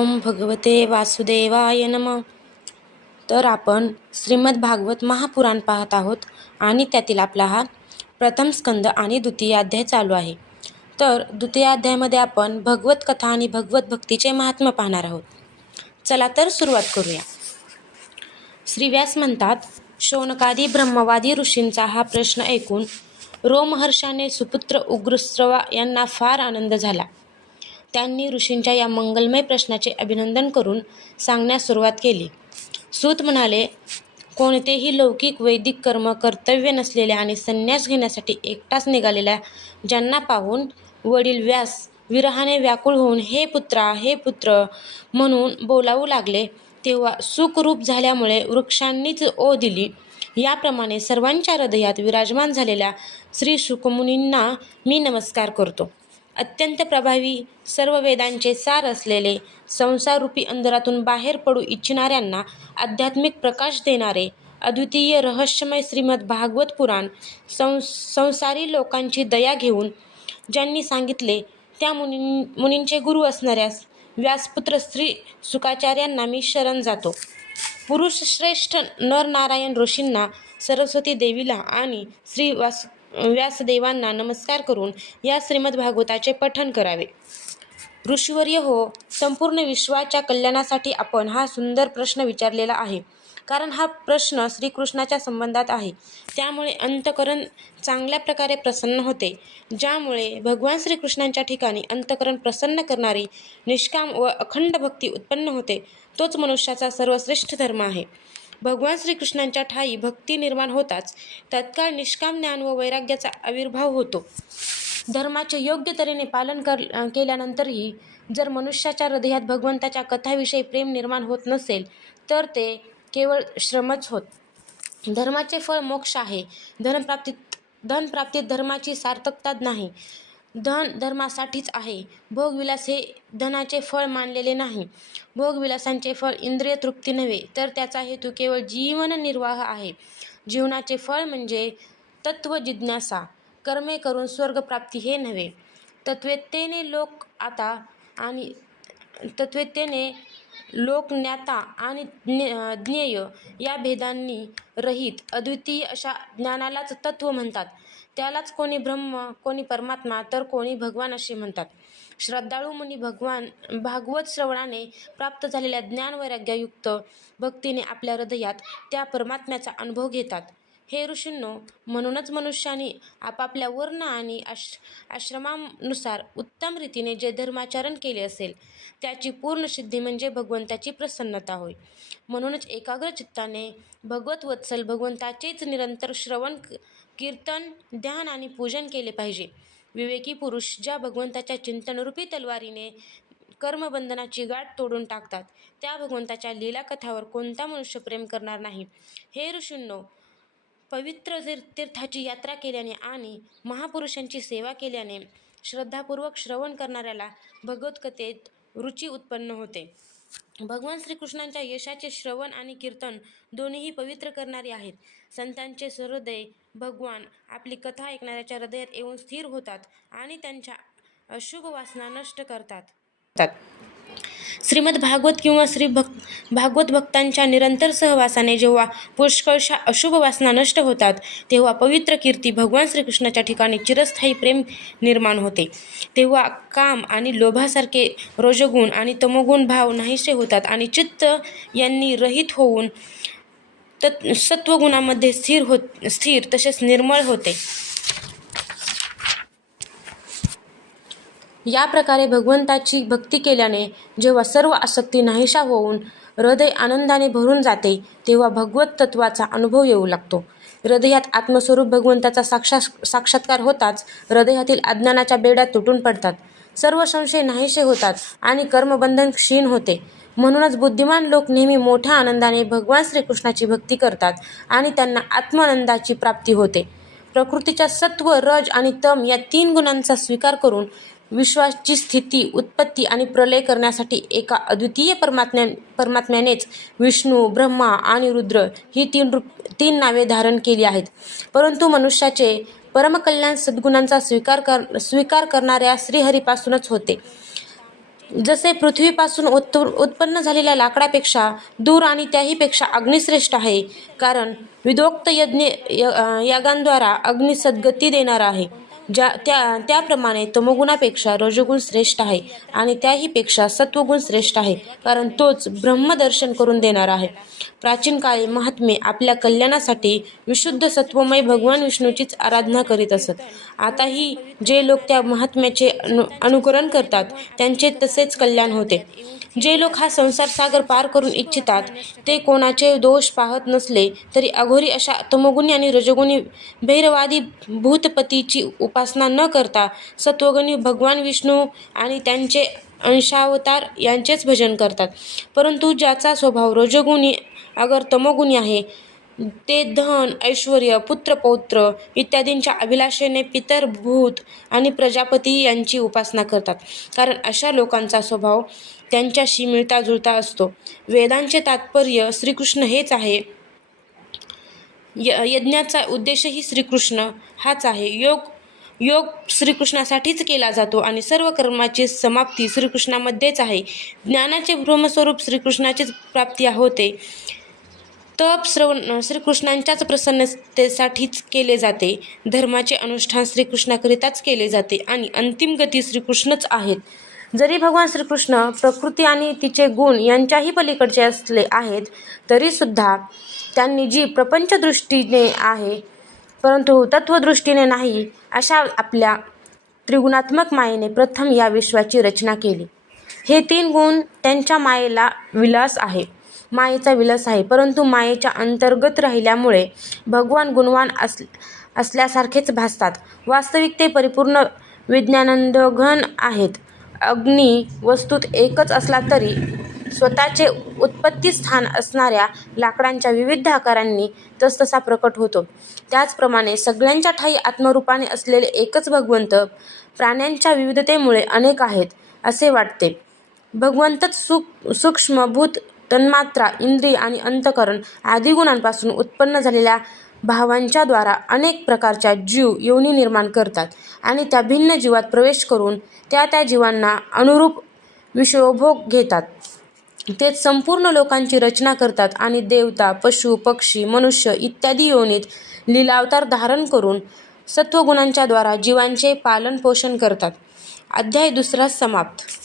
ओम भगवते वासुदेवाय नमः. तर आपण श्रीमद भागवत महापुराण पाहत आहोत आणि त्यातील आपला हा प्रथम स्कंद आणि द्वितीय अध्याय चालू आहे. तर द्वितीय अध्यायामध्ये आपण भगवत कथा आणि भगवत भक्तीचे महात्म्य पाहणार आहोत. चला तर सुरुवात करूया. श्री व्यास म्हणतात, शौनकादी ब्रह्मवादी ऋषींचा हा प्रश्न ऐकून रोमहर्षाने सुपुत्र उग्रश्रवा यांना फार आनंद झाला. त्यांनी ऋषींच्या या मंगलमय प्रश्नाचे अभिनंदन करून सांगण्यास सुरुवात केली. सूत म्हणाले, कोणतेही लौकिक वैदिक कर्म कर्तव्य नसलेल्या आणि संन्यास घेण्यासाठी एकटाच निघालेल्या ज्यांना पाहून वडील व्यास विरहाने व्याकुळ होऊन हे पुत्र म्हणून बोलावू लागले, तेव्हा सुखरूप झाल्यामुळे वृक्षांनीच ओ दिली. याप्रमाणे सर्वांच्या हृदयात विराजमान झालेल्या श्री शुकमुनींना मी नमस्कार करतो. अत्यंत प्रभावी सर्व वेदांचे सार असलेले, संसाररूपी अंधारातून बाहेर पडू इच्छिणाऱ्यांना आध्यात्मिक प्रकाश देणारे अद्वितीय रहस्यमय श्रीमद भागवत पुराण संसारी लोकांची दया घेऊन ज्यांनी सांगितले, त्या मुनींचे गुरु असणाऱ्या व्यासपुत्र श्री शुकाचार्यांना मी शरण जातो. पुरुषश्रेष्ठ नरनारायण ऋषींना, सरस्वती देवीला आणि श्री व्यासदेवांना नमस्कार करून या श्रीमद भागवताचे पठण करावे. ऋषीवर्य हो, संपूर्ण विश्वाच्या कल्याणासाठी आपण हा सुंदर प्रश्न विचारलेला आहे. कारण हा प्रश्न श्रीकृष्णाच्या संबंधात आहे. त्यामुळे अंतःकरण चांगल्या प्रकारे प्रसन्न होते. ज्यामुळे भगवान श्रीकृष्णांच्या ठिकाणी अंतःकरण प्रसन्न करणारी निष्काम व अखंड भक्ती उत्पन्न होते. तोच मनुष्याचा सर्वश्रेष्ठ धर्म आहे. भगवान श्रीकृष्णांच्या ठायी भक्ती निर्माण होताच तत्काळ निष्काम ज्ञान व वैराग्याचा आविर्भाव होतो. धर्माचे योग्य तऱ्हेने पालन केल्यानंतरही जर मनुष्याच्या हृदयात भगवंताच्या कथाविषयी प्रेम निर्माण होत नसेल तर ते केवळ श्रमच होत. धर्माचे फळ मोक्ष आहे. धनप्राप्तीत धर्माची सार्थकता नाही. धन धर्मासाठीच आहे. भोगविलास हे धनाचे फळ मानलेले नाही. भोगविलासांचे फळ इंद्रिय तृप्ती नव्हे, तर त्याचा हेतू केवळ जीवन निर्वाह आहे. जीवनाचे फळ म्हणजे तत्वजिज्ञासा, कर्मे करून स्वर्गप्राप्ती हे नव्हे. तत्त्ववेत्तेने लोकज्ञाता आणि ज्ञेय या भेदांनी रहित अद्वितीय अशा ज्ञानालाच तत्व म्हणतात. त्यालाच कोणी ब्रह्म, कोणी परमात्मा, तर कोणी भगवान असे म्हणतात. श्रद्धाळू मुनी भागवत श्रवणाने प्राप्त झालेल्या ज्ञान वैराग्ययुक्त भक्तीने आपल्या हृदयात त्या परमात्म्याचा अनुभव घेतात. हे ऋषींनो, म्हणूनच मनुष्याने आपापल्या वर्ण आणि आश्रमानुसार उत्तम रीतीने जे धर्माचरण केले असेल त्याची पूर्ण सिद्धी म्हणजे भगवंताची प्रसन्नता होय. म्हणूनच एकाग्र चित्ताने भगवत वत्सल भगवंताचेच निरंतर श्रवण, कीर्तन, ध्यान आणि पूजन केले पाहिजे. विवेकी पुरुष ज्या भगवंताच्या चिंतनरूपी तलवारीने कर्मबंधनाची गाठ तोडून टाकतात, त्या भगवंताच्या लीला कथावर कोणता मनुष्य प्रेम करणार नाही. हे ऋषींनो, पवित्र तीर्थाची यात्रा केल्याने आणि महापुरुषांची सेवा केल्याने श्रद्धापूर्वक श्रवण करणाऱ्याला भगवतकथेत रुची उत्पन्न होते. भगवान श्रीकृष्णांच्या यशाचे श्रवण आणि कीर्तन दोन्हीही पवित्र करणारे आहेत. संतांचे सहृदय भगवान आपली कथा ऐकणाऱ्याच्या हृदयात येऊन स्थिर होतात आणि त्यांच्या अशुभ वासना नष्ट करतात. श्रीमद भागवत किंवा भागवत भक्तांच्या निरंतर सहवासाने जेव्हा पुष्कळशा अशुभ वासना नष्ट होतात, तेव्हा पवित्र कीर्ती भगवान श्रीकृष्णाच्या ठिकाणी चिरस्थायी प्रेम निर्माण होते. तेव्हा काम आणि लोभासारखे रजोगुण आणि तमोगुण भाव नाहीसे होतात आणि चित्त यांनी रहित होऊन सत्वगुणामध्ये स्थिर तसेच निर्मळ होते. या प्रकारे भगवंताची भक्ती केल्याने जेव्हा सर्व आसक्ती नाहीशा होऊन हृदय आनंदाने भरून जाते, तेव्हा भगवत तत्वाचा अनुभव येऊ लागतो. हृदयात आत्मस्वरूप भगवंताचा साक्षात्कार होताच हृदयातील अज्ञानाच्या बेड्या तुटून पडतात. सर्व संशय नाहीसे होतात आणि कर्मबंधन क्षीण होते. म्हणूनच बुद्धिमान लोक नेहमी मोठ्या आनंदाने भगवान श्रीकृष्णाची भक्ती करतात आणि त्यांना आत्मानंदाची प्राप्ती होते. प्रकृतीच्या सत्व, रज आणि तम या 3 गुणांचा स्वीकार करून विश्वाची स्थिती, उत्पत्ती आणि प्रलय करण्यासाठी एका अद्वितीय परमात्म्यानेच विष्णू, ब्रह्मा आणि रुद्र ही 3 नावे धारण केली आहेत. परंतु मनुष्याचे परमकल्याण सद्गुणांचा स्वीकार करणाऱ्या श्रीहरीपासूनच होते. जसे पृथ्वीपासून उत्पन्न झालेल्या लाकडापेक्षा दूर आणि त्याहीपेक्षा अग्नी श्रेष्ठ आहे, कारण विधोक्त यागांद्वारा अग्नी सद्गती देणारा आहे. त्याप्रमाणे तमोगुणापेक्षा रजोगुण श्रेष्ठ आहे आणि त्याहीपेक्षा सत्वगुण श्रेष्ठ आहे, कारण तोच ब्रह्मदर्शन करून देणारा आहे. प्राचीन काळी महात्मे आपल्या कल्याणासाठी विशुद्ध सत्वमय भगवान विष्णूचीच आराधना करीत असत. आताही जे लोक त्या महात्म्याचे अनुकरण करतात त्यांचे तसेच कल्याण होते. जे लोक हा संसार सागर पार करून इच्छितात ते कोणाचे दोष पाहत नसले तरी अघोरी अशा तमोगुणी आणि रजोगुणी भैरवादी भूतपतीची उपासना न करता सत्वगुणी भगवान विष्णू आणि त्यांचे अंशावतार यांचेच भजन करतात. परंतु ज्याचा स्वभाव रजोगुणी अगर तमोगुणी आहे ते धन, ऐश्वर्य, पुत्रपौत्र इत्यादींच्या अभिलाषेने पितर, भूत आणि प्रजापती यांची उपासना करतात, कारण अशा लोकांचा स्वभाव त्यांच्याशी मिळता जुळता असतो. वेदांचे तात्पर्य श्रीकृष्ण हेच आहे. यज्ञाचा उद्देशही श्रीकृष्ण हाच आहे. योग श्रीकृष्णासाठीच केला जातो आणि सर्व कर्माची समाप्ती श्रीकृष्णामध्येच आहे. ज्ञानाचे ब्रह्मस्वरूप श्रीकृष्णाचीच प्राप्ती होते. तप श्रीकृष्णांच्याच प्रसन्नतेसाठीच केले जाते. धर्माचे अनुष्ठान श्रीकृष्णाकरिताच केले जाते आणि अंतिम गती श्रीकृष्णच आहेत. जरी भगवान श्रीकृष्ण प्रकृती आणि तिचे गुण यांच्याही पलीकडचे असले आहेत तरीसुद्धा त्यांनी जी प्रपंचदृष्टीने आहे परंतु तत्वदृष्टीने नाही अशा आपल्या त्रिगुणात्मक मायेने प्रथम या विश्वाची रचना केली. हे 3 गुण त्यांच्या मायेचा विलास आहे, परंतु मायेच्या अंतर्गत राहिल्यामुळे भगवान गुणवान असल्यासारखेच भासतात. वास्तविक ते परिपूर्ण विज्ञानंदघन आहेत. अग्नी वस्तुत एकच असला तरी स्वतःचे उत्पत्तीस्थान असणाऱ्या लाकडांच्या विविध आकारांनी तसतसा प्रकट होतो. त्याचप्रमाणे सगळ्यांच्या ठायी आत्मरूपाने असलेले एकच भगवंत प्राण्यांच्या विविधतेमुळे अनेक आहेत असे वाटते. भगवंतच सूक्ष्म भूत, तन्मात्रा, इंद्रिय आणि अंतःकरण आदी गुणांपासून उत्पन्न झालेल्या भावांच्या द्वारा अनेक प्रकारच्या जीव योनी निर्माण करतात आणि त्या भिन्न जीवात प्रवेश करून त्या जीवांना अनुरूप विषयोभोग घेतात. तेच संपूर्ण लोकांची रचना करतात आणि देवता, पशु, पक्षी, मनुष्य इत्यादी योनीत लीलावतार धारण करून सत्वगुणांच्या द्वारा जीवांचे पालन पोषण करतात. अध्याय 2 समाप्त.